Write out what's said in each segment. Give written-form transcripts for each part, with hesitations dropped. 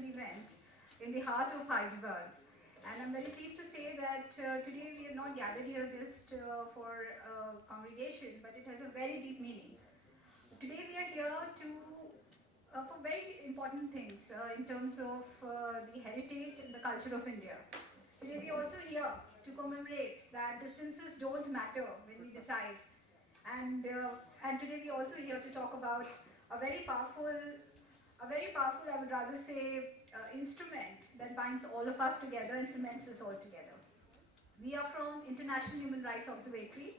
actually went in the heart of Hyderabad. And I'm very pleased to say that today we have not gathered here just for congregation, but it has a very deep meaning. Today we are here for very important things in terms of the heritage and the culture of India. Today we are also here to commemorate that distances don't matter when we decide. And today we are also here to talk about a very powerful, I would rather say, instrument that binds all of us together and cements us all together. We are from International Human Rights Observatory,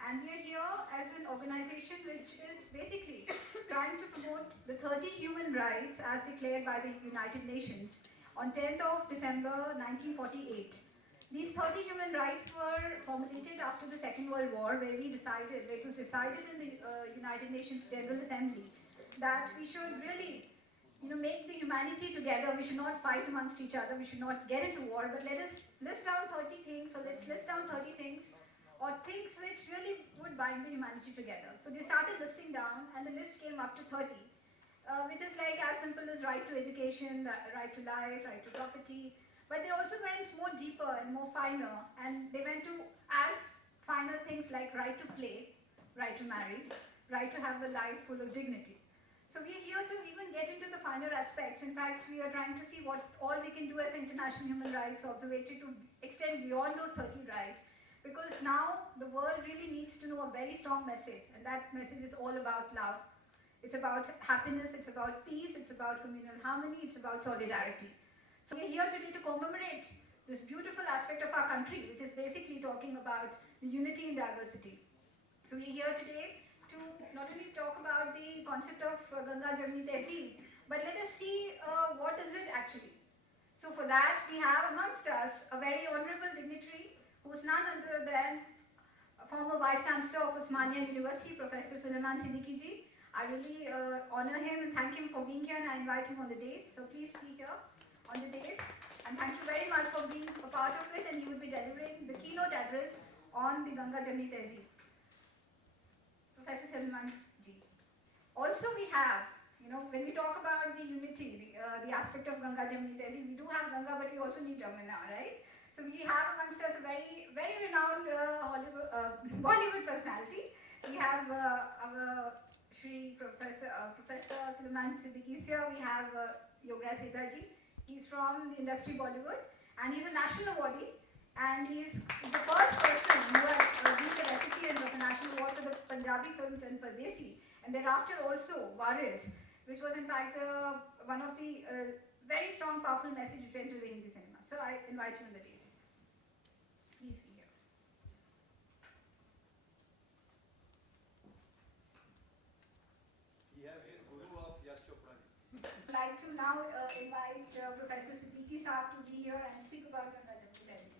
and we are here as an organization which is basically trying to promote the 30 human rights as declared by the United Nations on 10th of December 1948. These 30 human rights were formulated after the Second World War, where it was decided in the United Nations General Assembly that we should really make the humanity together. We should not fight amongst each other. We should not get into war. But let us list down 30 things. So let's list down 30 things, or things which really would bind the humanity together. So they started listing down, and the list came up to 30, which is like as simple as right to education, right to life, right to property. But they also went more deeper and more finer, and they went to as finer things like right to play, right to marry, right to have a life full of dignity. So we are here to even get into the finer aspects. In fact, we are trying to see what all we can do as an International Human Rights Observatory to extend beyond those 30 rights. Because now the world really needs to know a very strong message, and that message is all about love. It's about happiness, it's about peace, it's about communal harmony, it's about solidarity. So we are here today to commemorate this beautiful aspect of our country, which is basically talking about the unity in diversity. So we are here today to not only talk about the concept of Ganga Jamuni Tehzeeb, but let us see what is it actually. So for that, we have amongst us a very honorable dignitary who is none other than former Vice Chancellor of Osmania University, Professor Sulaiman Siddiqui ji. I really honor him and thank him for being here, and I invite him on the dais. So please be here on the dais. And thank you very much for being a part of it, and he will be delivering the keynote address on the Ganga Jamuni Tehzeeb. Professor Sulaiman ji. Also we have, when we talk about the unity, the aspect of Ganga Jamuni Tehzeeb, we do have Ganga, but we also need Jamuna, right? So we have amongst us a very, very renowned Bollywood personality. We have our Shri Professor Sulaiman Siddiqui here. We have Yogaraj Sedaji. He's from the industry Bollywood, and he's a national awardee. And he's the first person who has been the recipient of a national award for the Punjabi film Chan Pardesi, and thereafter also Waris, which was in fact one of the very strong, powerful message which went to the Hindi cinema. So I invite you on the dais. Please be here. He has been guru of Yash Chopra. I'd like to now invite Professor Siddiqui Saab to be here and speak about Ganga Jamuni Tehzeeb.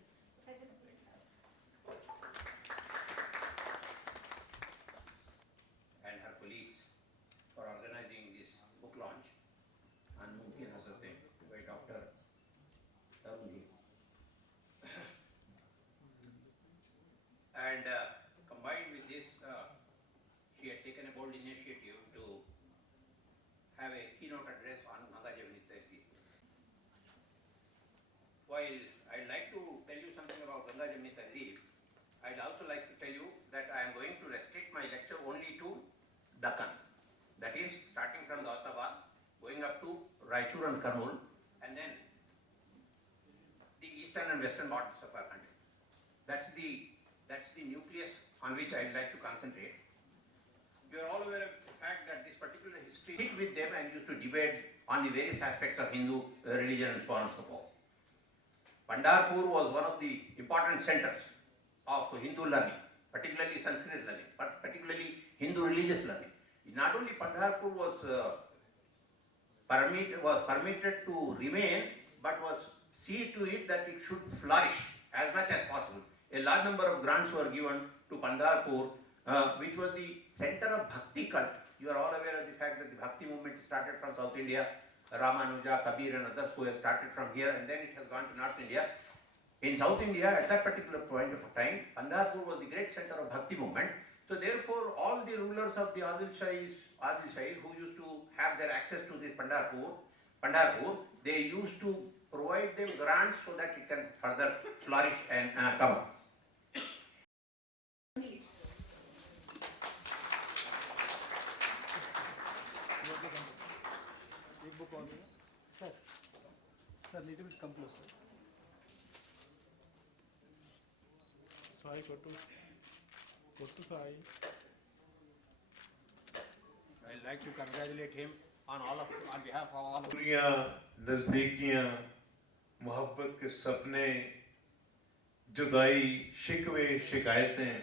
And her colleagues for organizing this book launch on Mumkin Hasratein by Dr. Tarunji. And combined with this, she had taken a bold initiative to have a keynote address on Ganga Jamuni Tehzeeb. While I'd like to tell you something about Ganga Jamuni Tehzeeb, I'd also like to tell you that I am going to restrict my lecture only to Deccan. That is, starting from Daulatabad, going up to Raichur and Kurnool, and then the eastern and western borders of our country. That's the nucleus on which I'd like to concentrate. You are all aware of the fact that this particular history hit with them and used to debate on the various aspects of Hindu religion and so on and so forth. Pandharpur was one of the important centers of Hindu learning, particularly Sanskrit learning, but particularly Hindu religious learning. Not only Pandharpur was permitted to remain, but was see to it that it should flourish as much as possible. A large number of grants were given to Pandharpur, which was the center of Bhakti cult. You are all aware of the fact that the Bhakti movement started from South India. Ramanuja, Kabir and others who have started from here, and then it has gone to North India. In South India, at that particular point of time, Pandharpur was the great center of Bhakti movement. So therefore, all the rulers of the Adil Shahis who used to have their access to this Pandharpur Pandharpur, they used to provide them grants so that it can further flourish and come up. Sir, little bit come closer. Sai, go to Sai. I'd like to congratulate him on behalf of all of दूरियां, नजदीकियां, मोहब्बत के सपने, जुदाई, शिकवे, शिकायतें,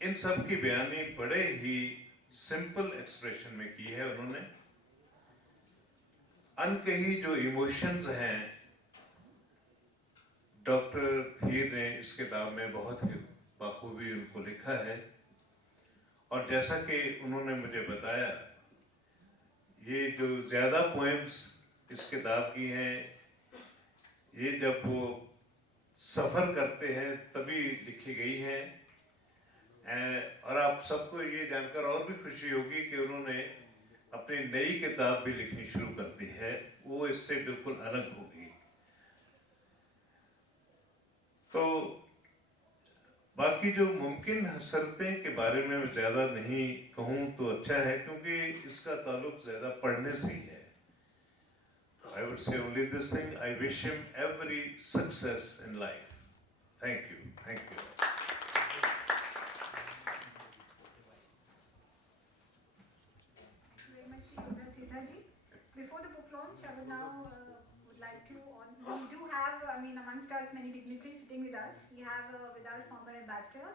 इन सब की बयानी बड़े ही सिंपल एक्सप्रेशन में की है उन्होंने। अनकही जो इमोशंस हैं, डॉक्टर धीर ने इस किताब में बहुत ही बखूबी उनको लिखा है। और जैसा कि उन्होंने मुझे बताया, ये जो ज़्यादा पोएम्स इस किताब की हैं, ये जब वो सफ़र करते हैं तभी लिखी गई हैं। और आप सबको ये जानकर और भी खुशी होगी कि उन्होंने अपनी नई किताब भी लिखनी शुरू कर दी है, वो इससे बिल्कुल अलग होगी। तो बाकी जो मुमकिन हसरतें के बारे में ज़्यादा नहीं कहूँ तो अच्छा है, क्योंकि इसका ताल्लुक ज़्यादा पढ़ने से ही है। I would say only this thing: I wish him every success in life. Thank you. Thank you. Very much, Sitaji. Before the book launch, I would now would like to. We do have, amongst us, many dignitaries sitting with us. We have with us former ambassador,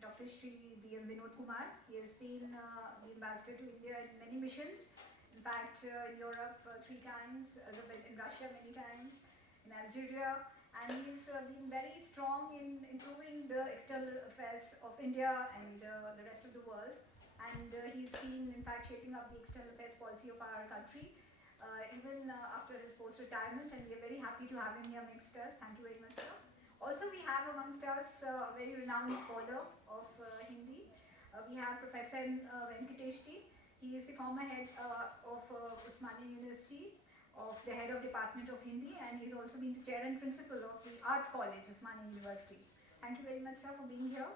Dr. Shri B.M. Vinod Kumar. He has been the ambassador to India in many missions. In fact, in Europe 3 times, in Russia many times, in Algeria, and he's been very strong in improving the external affairs of India and the rest of the world. And he's been, in fact, shaping up the external affairs policy of our country, even after his post-retirement, and we are very happy to have him here amongst us. Thank you very much, sir. Also, we have amongst us a very renowned scholar of Hindi. We have Professor Venkateshji. He is the former head of Osmania University, of the head of Department of Hindi, and he's also been the chair and principal of the Arts College, Osmania University. Thank you very much, sir, for being here.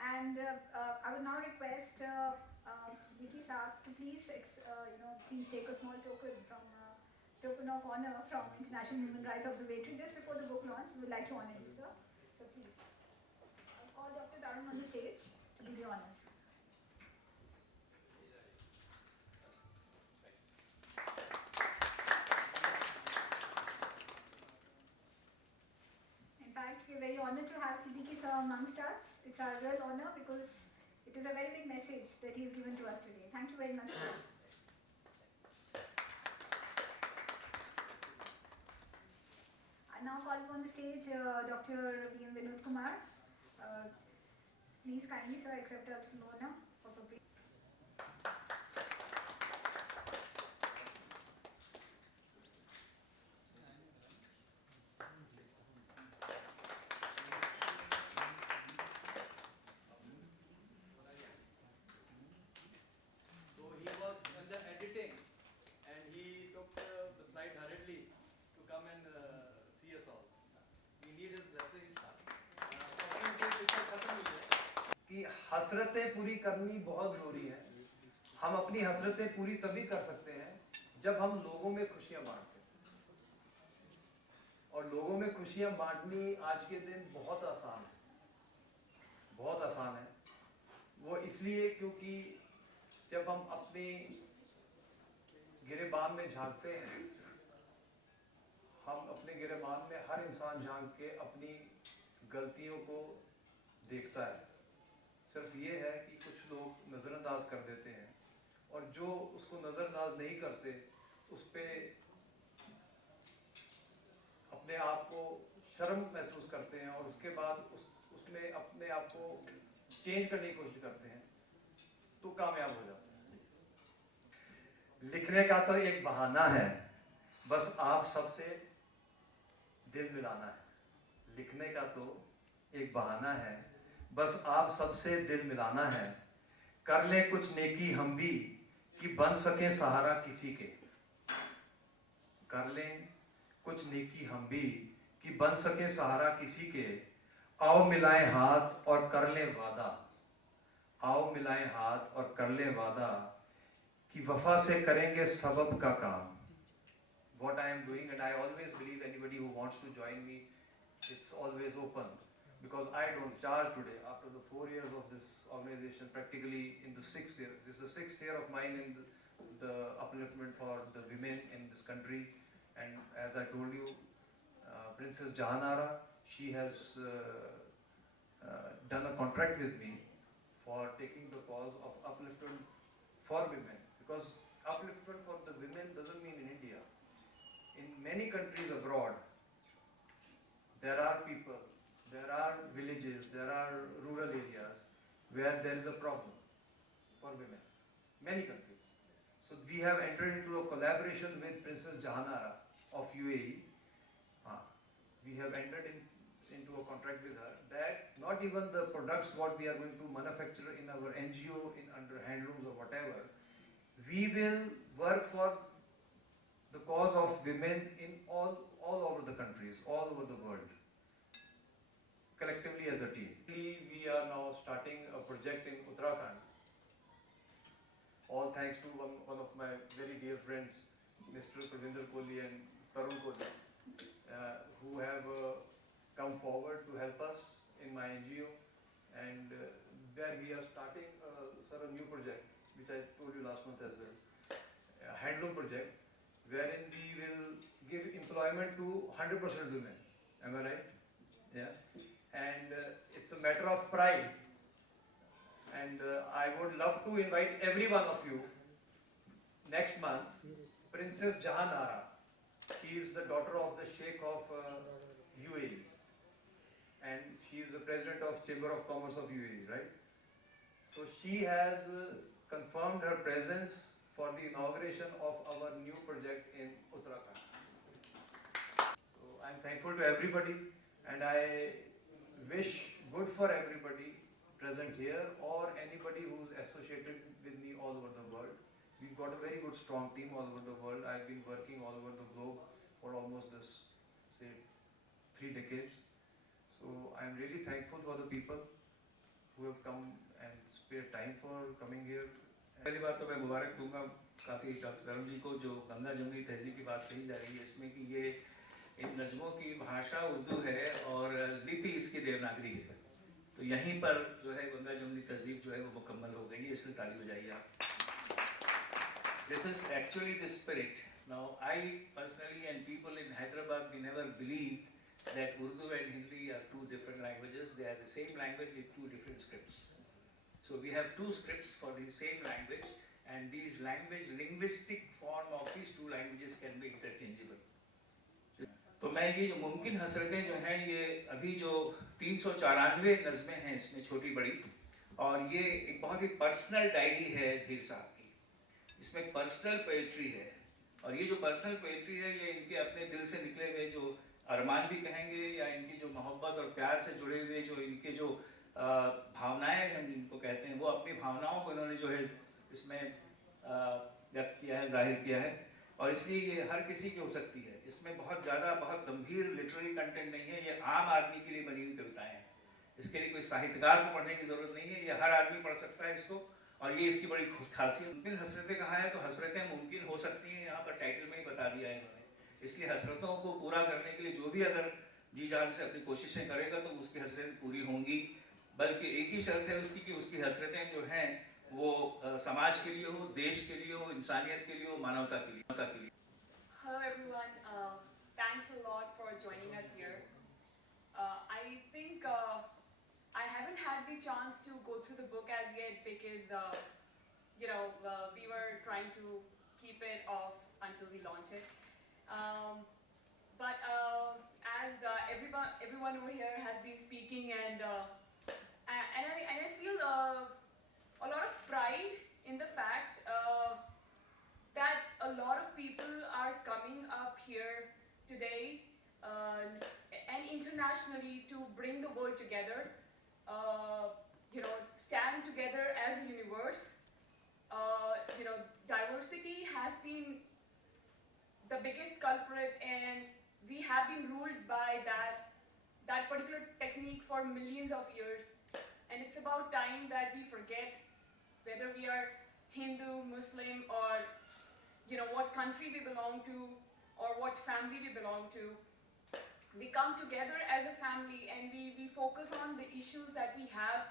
And I would now request Vicky Saab to please, please take a small token of honor from International Human Rights Observatory. Just before the book launch, we would like to honor you, sir. So please, I'll call Dr. Tarun on the stage to give you honors. In fact, we are very honored to have Siddiqui sir amongst us. It's our real honor because it is a very big message that he has given to us today. Thank you very much, sir. I now call upon the stage Dr. B.M. Vinod Kumar. Please kindly, sir, accept our honor for so brief. कि हसरतें पूरी करनी बहुत ज़रूरी है। हम अपनी हसरतें पूरी तभी कर सकते हैं जब हम लोगों में खुशियां बांटते हैं, और लोगों में खुशियां बांटनी आज के दिन बहुत आसान है, बहुत आसान है। वो इसलिए क्योंकि जब हम अपने गिरेबान में झांकते हैं, हम अपने गिरेबान में हर इंसान झांक के अपनी गलतियों को देखता है। सिर्फ ये है कि कुछ लोग नज़रअंदाज कर देते हैं, और जो उसको नज़रअंदाज नहीं करते उस पर अपने आप को शर्म महसूस करते हैं, और उसके बाद उसमें अपने आप को चेंज करने की कोशिश करते हैं, तो कामयाब हो जाते हैं। लिखने का तो एक बहाना है, बस आप सबसे दिल मिलाना है। लिखने का तो एक बहाना है, बस आप सबसे दिल मिलाना है। कर ले कुछ नेकी हम भी, कि बन सके सहारा किसी के। कर लें कुछ नेकी हम भी, कि बन सके सहारा किसी के। आओ मिलाएं हाथ और कर लें वादा, आओ मिलाएं हाथ और कर लें वादा, कि वफा से करेंगे सबब का काम। What I am doing, and I always believe anybody who wants to join me, it's always open, because I don't charge today. After the 4 years of this organization, practically in the 6th year, this is the 6th year of mine in the upliftment for the women in this country. And as I told you, Princess Jahanara, she has done a contract with me for taking the cause of upliftment for women, because upliftment for the women doesn't mean in India. In many countries abroad, there are people, there are villages, there are rural areas where there is a problem for women. Many countries. So we have entered into a collaboration with Princess Jahanara of UAE. We have entered into a contract with her that not even the products what we are going to manufacture in our NGO, in under handlooms or whatever, we will work for the cause of women in all over the countries, all over the world, collectively as a team. We are now starting a project in Uttarakhand. All thanks to one of my very dear friends, Mr. Pravinder Kohli and Tarun Kohli, who have come forward to help us in my NGO, and where we are starting a new project, which I told you last month as well, a handloom project, wherein we will give employment to 100% women. Am I right? Yeah. And it's a matter of pride. And I would love to invite every one of you next month. Princess Jahanara, she is the daughter of the Sheikh of UAE, and she is the president of Chamber of Commerce of UAE, right? So she has confirmed her presence for the inauguration of our new project in Uttarakhand. So I'm thankful to everybody, and I wish good for everybody present here or anybody who's associated with me all over the world. We've got a very good strong team all over the world. I've been working all over the globe for almost this, say, 3 decades. So I'm really thankful for the people who have come and spare time for coming here. पहली बात तो मैं मुबारक दूंगा काफ़ी करुण जी को, जो गंगा जमुनी तहजीब की बात कही जा रही है इसमें, कि ये इन नज़मों की भाषा उर्दू है और लिपि इसकी देवनागरी है। तो यहीं पर जो है गंगा जमुनी तहजीब जो है वो मुकम्मल हो गई है, इसलिए ताली बजाइए आप। This is actually the spirit. Now I personally and people in Hyderabad, we never believe that Urdu and Hindi are 2 different languages. They are the same language with 2 different scripts. So we have 2 scripts for the same language, and these linguistic form of these 2 languages can be interchangeable. तो मैं ये जो मुमकिन हसरतें जो हैं, ये अभी जो 394 नज़में हैं इसमें छोटी बड़ी, और ये एक बहुत ही पर्सनल डायरी है धीर साहब की। इसमें पर्सनल पोएट्री है, और ये जो पर्सनल पोएट्री है ये इनके अपने दिल से निकले हुए जो अरमान भी कहेंगे, या इनकी जो मोहब्बत और प्यार से जुड़े हुए जो इनके जो भावनाएं हम जिनको कहते हैं, वो अपनी भावनाओं को इन्होंने जो है इसमें व्यक्त किया है, जाहिर किया है, और इसलिए ये हर किसी की हो सकती है। इसमें बहुत ज़्यादा बहुत गंभीर लिटरेरी कंटेंट नहीं है, ये आम आदमी के लिए बनी हुई कविताएं हैं। इसके लिए कोई साहित्यकार को पढ़ने की ज़रूरत नहीं है, ये हर आदमी पढ़ सकता है इसको, और ये इसकी बड़ी खासियत। मुमकिन हसरतें कहा है तो हसरतें मुमकिन हो सकती हैं, यहाँ पर टाइटल में ही बता दिया है इन्होंने। इसलिए हसरतों को पूरा करने के लिए जो भी अगर जी जान से अपनी कोशिशें करेगा तो उसकी हसरतें पूरी होंगी, बल्कि एक ही शर्त है उसकी कि उसकी हसरतें जो हैं वो समाज के लिए हो, देश के लिए हो, इंसानियत के लिए हो, मानवता के लिए। Hello everyone, thanks a lot for joining us here. I think I haven't had the chance to go through the book as yet because we were trying to keep it off until we launch it. But as everyone over here has been speaking, and I feel a lot of pride in the fact that a lot of people are coming up here today and internationally to bring the world together, stand together as a universe. Diversity has been the biggest culprit, and we have been ruled by that particular technique for millions of years. And it's about time that we forget whether we are Hindu, Muslim, or what country we belong to, or what family we belong to. We come together as a family and we focus on the issues that we have,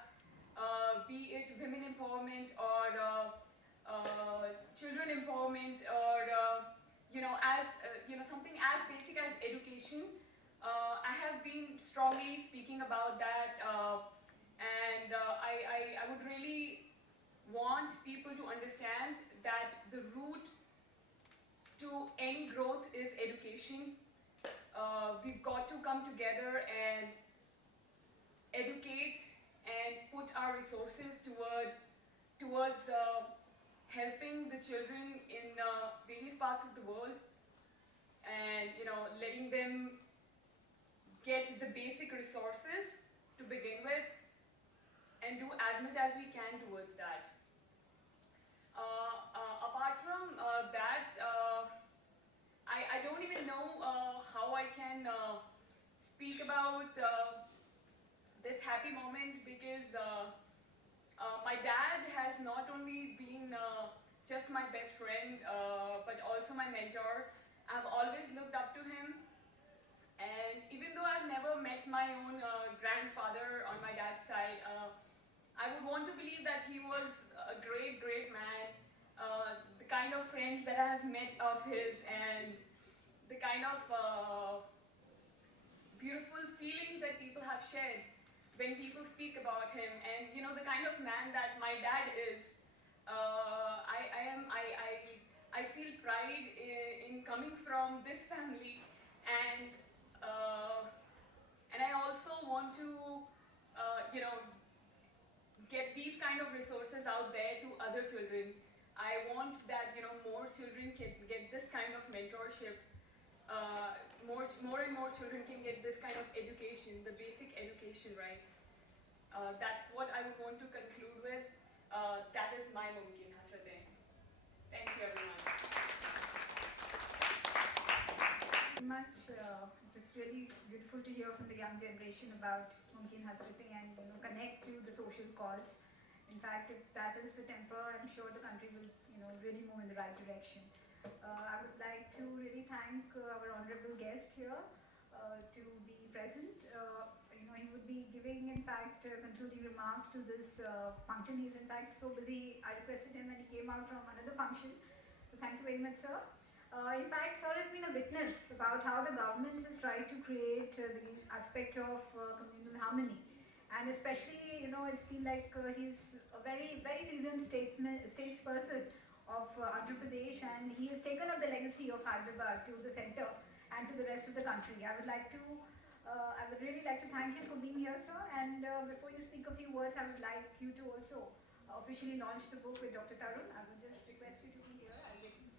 be it women empowerment or children empowerment, or something as basic as education. I have been strongly speaking about that, and I would really want people to understand that the root to any growth is education. We've got to come together and educate and put our resources towards helping the children in various parts of the world, and letting them get the basic resources to begin with, and do as much as we can towards that. Apart from that, I don't even know how I can speak about this happy moment, because my dad has not only been just my best friend, but also my mentor. I've always looked up to him, and even though I've never met my own grandfather on my dad's side, I would want to believe that he was a great, great man. The kind of friends that I have met of his, and the kind of beautiful feelings that people have shared when people speak about him, and the kind of man that my dad is. I feel pride in coming from this family, and I also want to get these kind of resources out there to other children. I want that more children can get this kind of mentorship. More and more children can get this kind of education, the basic education rights. That's what I would want to conclude with. That is my Mumkin Hasratein. Thank you, everyone. Very much. It is really beautiful to hear from the young generation about Mumkin Hasratein and connect to the social cause. In fact, if that is the temper, I'm sure the country will really move in the right direction. I would like to really thank our honorable guest here to be present. He would be giving, in fact, concluding remarks to this function. He's, in fact, so busy. I requested him and he came out from another function. So thank you very much, sir. In fact, sir has been a witness about how the government has tried to create the aspect of communal harmony. And especially, it's been like he's a very, very seasoned statesperson of Andhra Pradesh, and he has taken up the legacy of Hyderabad to the center and to the rest of the country. I would really like to thank him for being here, sir. And before you speak a few words, I would like you to also officially launch the book with Dr. Tarun. I would just request you to be here. I'll get you.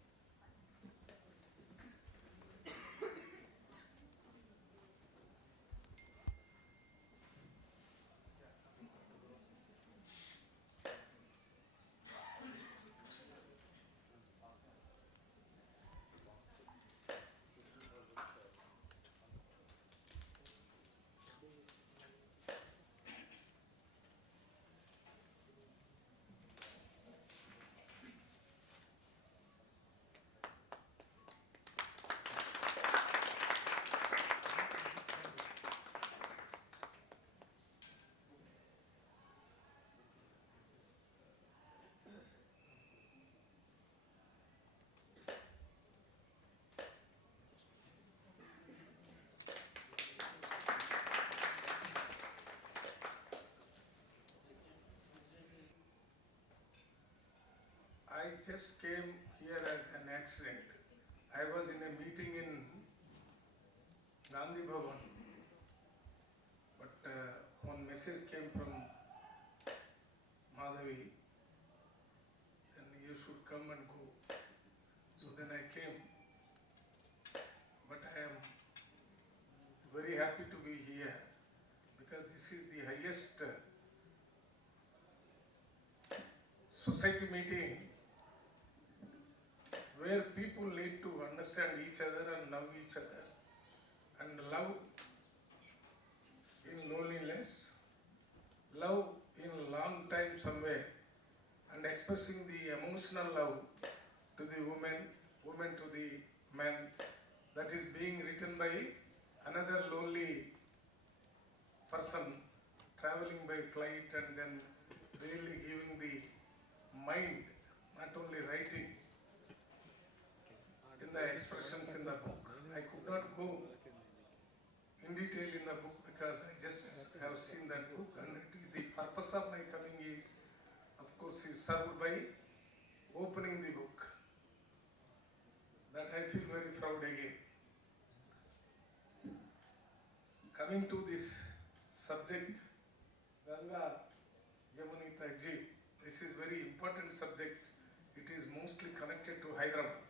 I just came here as an accident. I was in a meeting in Gandhi Bhavan, but one message came from Madhavi, and you should come and go. So then I came, but I am very happy to be here because this is the highest society meeting where people need to understand each other and love each other, and love in loneliness, love in long time somewhere, and expressing the emotional love to the woman, woman to the man, that is being written by another lonely person traveling by flight and then really giving the mind, not only writing in the expressions in the book. I could not go in detail in the book because I just have seen that book, and it is the purpose of my coming is, of course, is served by opening the book. That I feel very proud again. Coming to this subject, Ganga Jamuni Tehzeeb, this is very important subject. It is mostly connected to Hyderabad.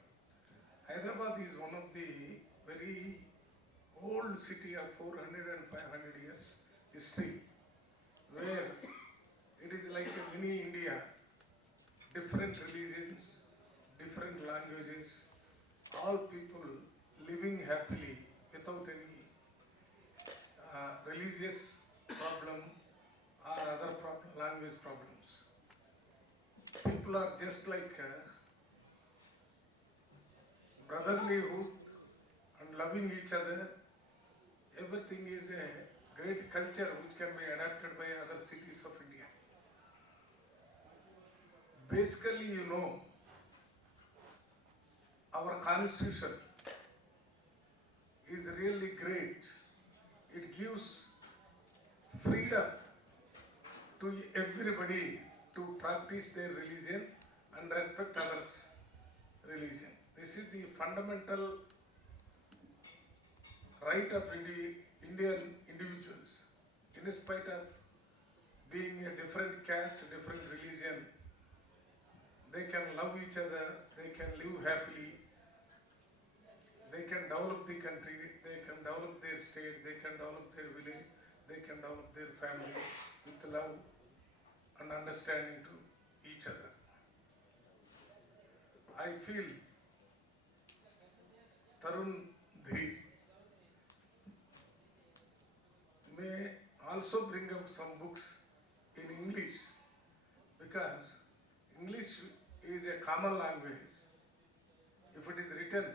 Hyderabad is one of the very old city of 400 and 500 years history, where it is like a mini India, different religions, different languages, all people living happily without any religious problem or other language problems. People are just like brotherlyhood and loving each other. Everything is a great culture which can be adapted by other cities of India. Basically, you know, our constitution is really great. It gives freedom to everybody to practice their religion and respect others' religion. This is the fundamental right of Indian individuals. In spite of being a different caste, different religion, they can love each other, they can live happily, they can develop the country, they can develop their state, they can develop their village, they can develop their family with love and understanding to each other. I feel Tarun Dhi may also bring up some books in English, because English is a common language. If it is written,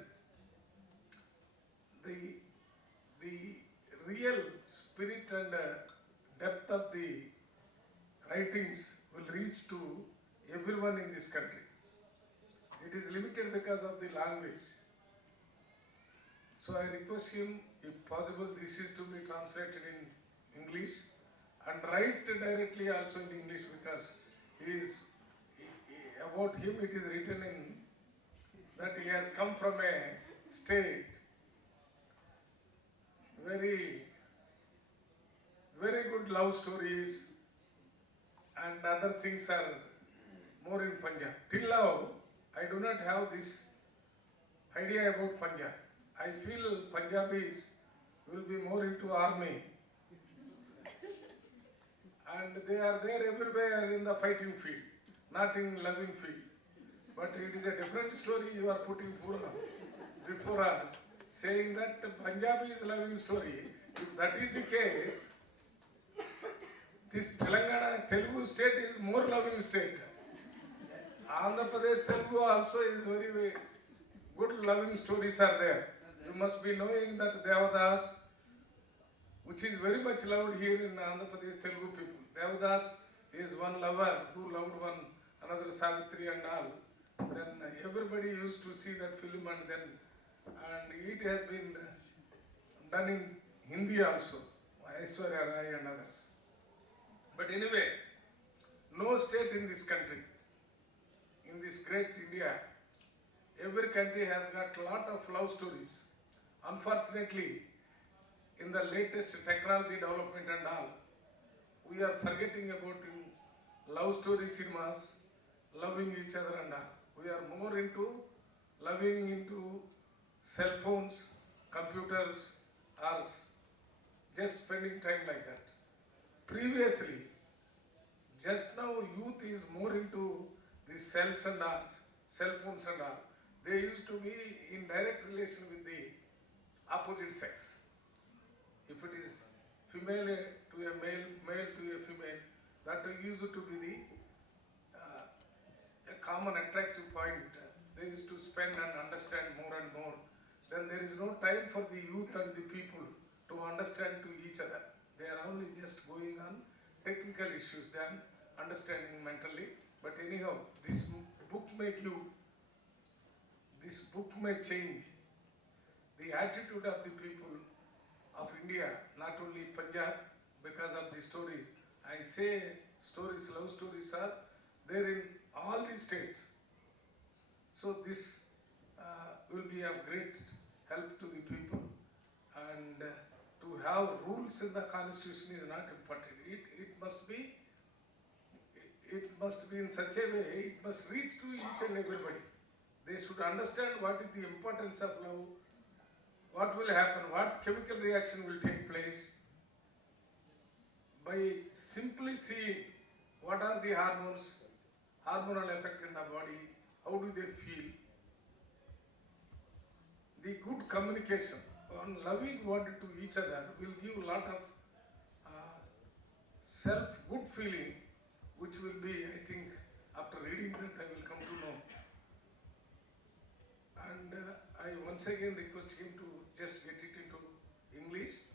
the real spirit and depth of the writings will reach to everyone in this country. It is limited because of the language. So I request him, if possible, this is to be translated in English and write directly also in English, because about him it is written in that he has come from a state very good love stories and other things are more in Punjab. Till now, I do not have this idea about Punjab. I feel Punjabis will be more into army and they are there everywhere in the fighting field, not in loving field. But it is a different story you are putting before us, saying that Punjab is a loving story. If that is the case, this Telangana, Telugu state is more loving state. Andhra Pradesh Telugu also is very good loving stories are there. You must be knowing that Devadas, which is very much loved here in Andhra Pradesh Telugu people. Devadas is one lover who loved another Savitri and all. Then everybody used to see that film and it has been done in Hindi also, Aishwarya Rai and others. But anyway, no state in this country, in this great India, every country has got a lot of love stories. Unfortunately, in the latest technology development and all, we are forgetting about love story cinemas, loving each other and all. We are more into loving into cell phones, computers, or just spending time like that. Previously, just now youth is more into the cells and all, cell phones and all. they used to be in direct relation with the opposite sex. If it is female to a male, male to a female, that used to be the a common attractive point. They used to spend and understand more and more. Then there is no time for the youth and the people to understand to each other. They are only just going on technical issues than understanding mentally. But anyhow, this book may change the attitude of the people of India, not only Punjab, because of the stories. I say stories, love stories are there in all the states. So this will be of great help to the people, and to have rules in the constitution is not important. It must be in such a way, it must reach to each and everybody. They should understand what is the importance of love, what will happen, what chemical reaction will take place. By simply seeing what are the hormones, hormonal effect in the body, how do they feel. The good communication on loving word to each other will give a lot of good feeling, which will be, I think, after reading that I will come to know. And I once again request him to just get it into English.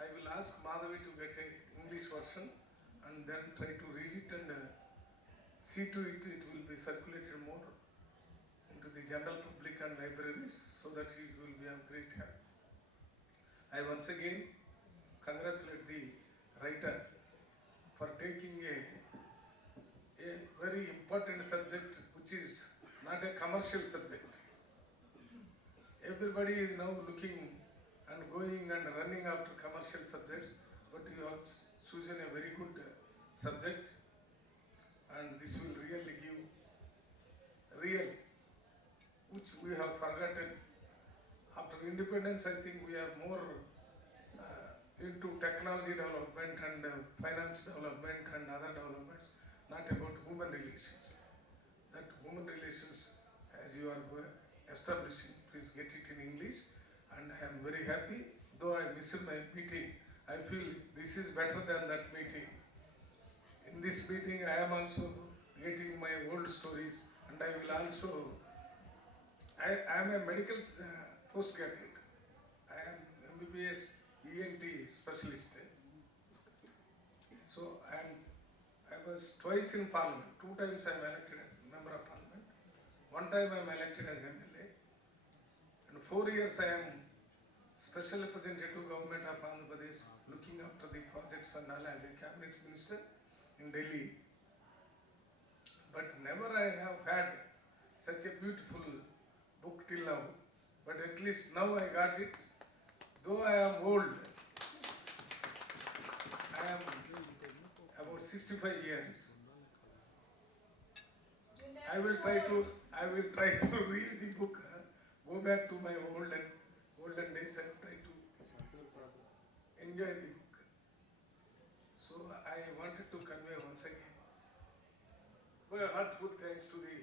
I will ask Madhavi to get an English version and then try to read it and see to it will be circulated more into the general public and libraries, so that it will be of great help. I once again congratulate the writer for taking a very important subject, which is not a commercial subject. Everybody is now looking and going and running after commercial subjects, but you have chosen a very good subject, and this will really give which we have forgotten. After independence, I think we are more into technology development and finance development and other developments, not about human relations. That human relations, as you are establishing, please get it in English. And I am very happy, though I missed my meeting, I feel this is better than that meeting. In this meeting, I am also getting my old stories, and I will also, I am a medical postgraduate. I am MBBS ENT specialist. So I was twice in Parliament. 2 times I am elected as Member of Parliament. 1 time I am elected as MLA. And 4 years I am Special Representative Government of Andhra Pradesh, looking after the projects and all as a Cabinet Minister in Delhi. But never I have had such a beautiful book till now. But at least now I got it. Though I am old, I am about 65 years. I will try to read the book, go back to my olden days and try to enjoy the book. So I wanted to convey once again very heartful thanks to the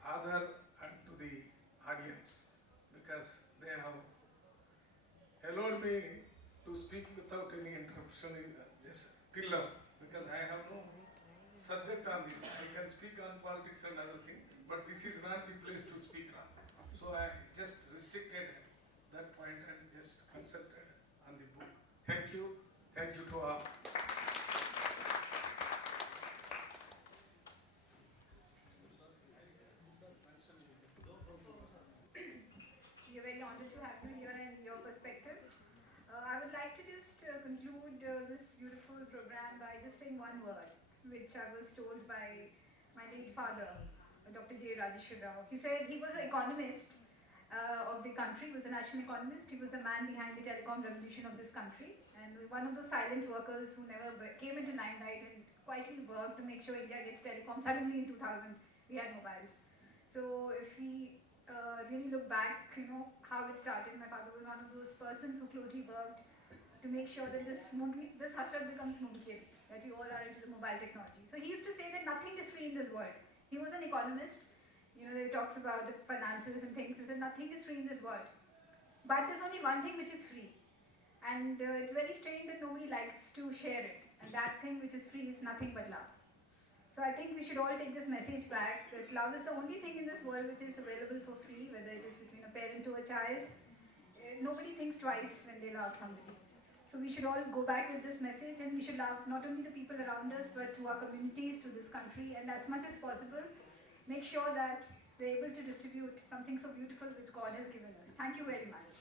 author and to the audience, because they have allowed me to speak without any interruption just till now, because I have no subject on this. I can speak on politics and other things, but this is not the place to speak on. So I just restricted that point and just concentrated on the book. Thank you to all. We are very honored to have you here and your perspective. I would like to just conclude this beautiful program by just saying one word, which I was told by my late father, Dr. J. Rajeshwar Rao. He said he was an economist of the country, he was a national economist, he was the man behind the telecom revolution of this country, and one of those silent workers who never came into limelight and quietly worked to make sure India gets telecom. Suddenly in 2000, we had mobiles. So if we really look back, how it started. My father was one of those persons who closely worked to make sure that this Hasrat becomes Mumkin, that we all are into the mobile technology. So he used to say that nothing is free in this world. He was an economist. It talks about the finances and things. He said nothing is free in this world. But there's only one thing which is free. And it's very strange that nobody likes to share it. And that thing which is free is nothing but love. So I think we should all take this message back that love is the only thing in this world which is available for free, whether it is between a parent to a child. Nobody thinks twice when they love somebody. So we should all go back with this message, and we should love not only the people around us but to our communities, to this country, and as much as possible make sure that we're able to distribute something so beautiful which God has given us. Thank you very much.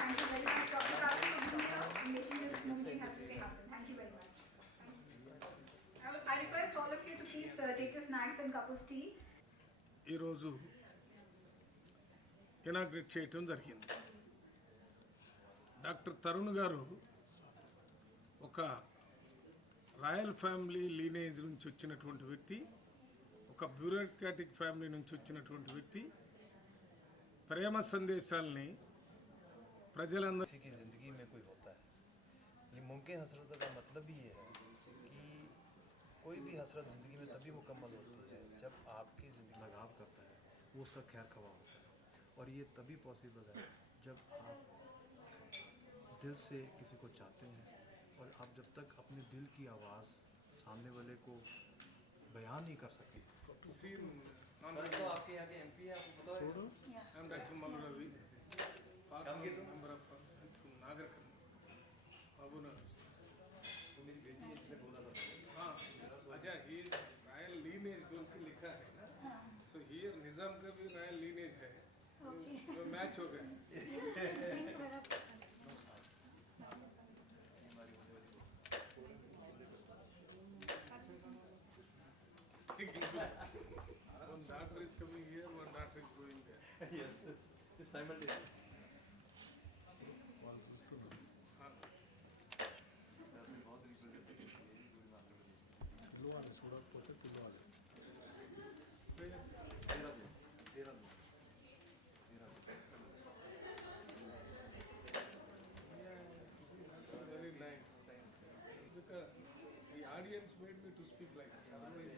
Thank you very much, Dr. Ravi, for being here and making this Mumkin Hasratein happen. Thank you very much. I request all of you to please take your snacks and cup of tea. ఈరోజు inaugurate చేయటం జరిగింది. Doctor Tarun గారు ఒక royal family lineage నుంచి వచ్చినటువంటి వ్యక్తి, ఒక bureaucratic family నుంచి వచ్చినటువంటి వ్యక్తి. ప్రేమ సందేశాలని ప్రజలందరూ किसी की ज़िंदगी में कोई होता है. ये मुमकिन हसरत का मतलब ही ये है कि कोई भी हसरत ज़िंदगी में तभी मुकम्मल होती है जब आपकी ज़िंदगी लगाव करता है, वो उसका खैर खवा होता है. और ये तभी पॉसिबल है जब आप दिल से किसी को चाहते हैं और आप जब तक अपने दिल की आवाज़ सामने वाले को बयान नहीं कर सकें. तो आपके यहाँ के एमपी हैं, आपको पता है? I'm Dr. Malu Ravi, member of Parliament from Nagar Karnal. तो मेरी बेटी इससे बोला था. हाँ, अच्छा, he is royal lineage बोल के लिखा है ना. So here निजाम का भी royal lineage है. तो मैच हो गया. One daughter is coming here, one daughter is going there. Yes, it's simultaneous. Very nice. Because the audience made me to speak like that. Otherwise,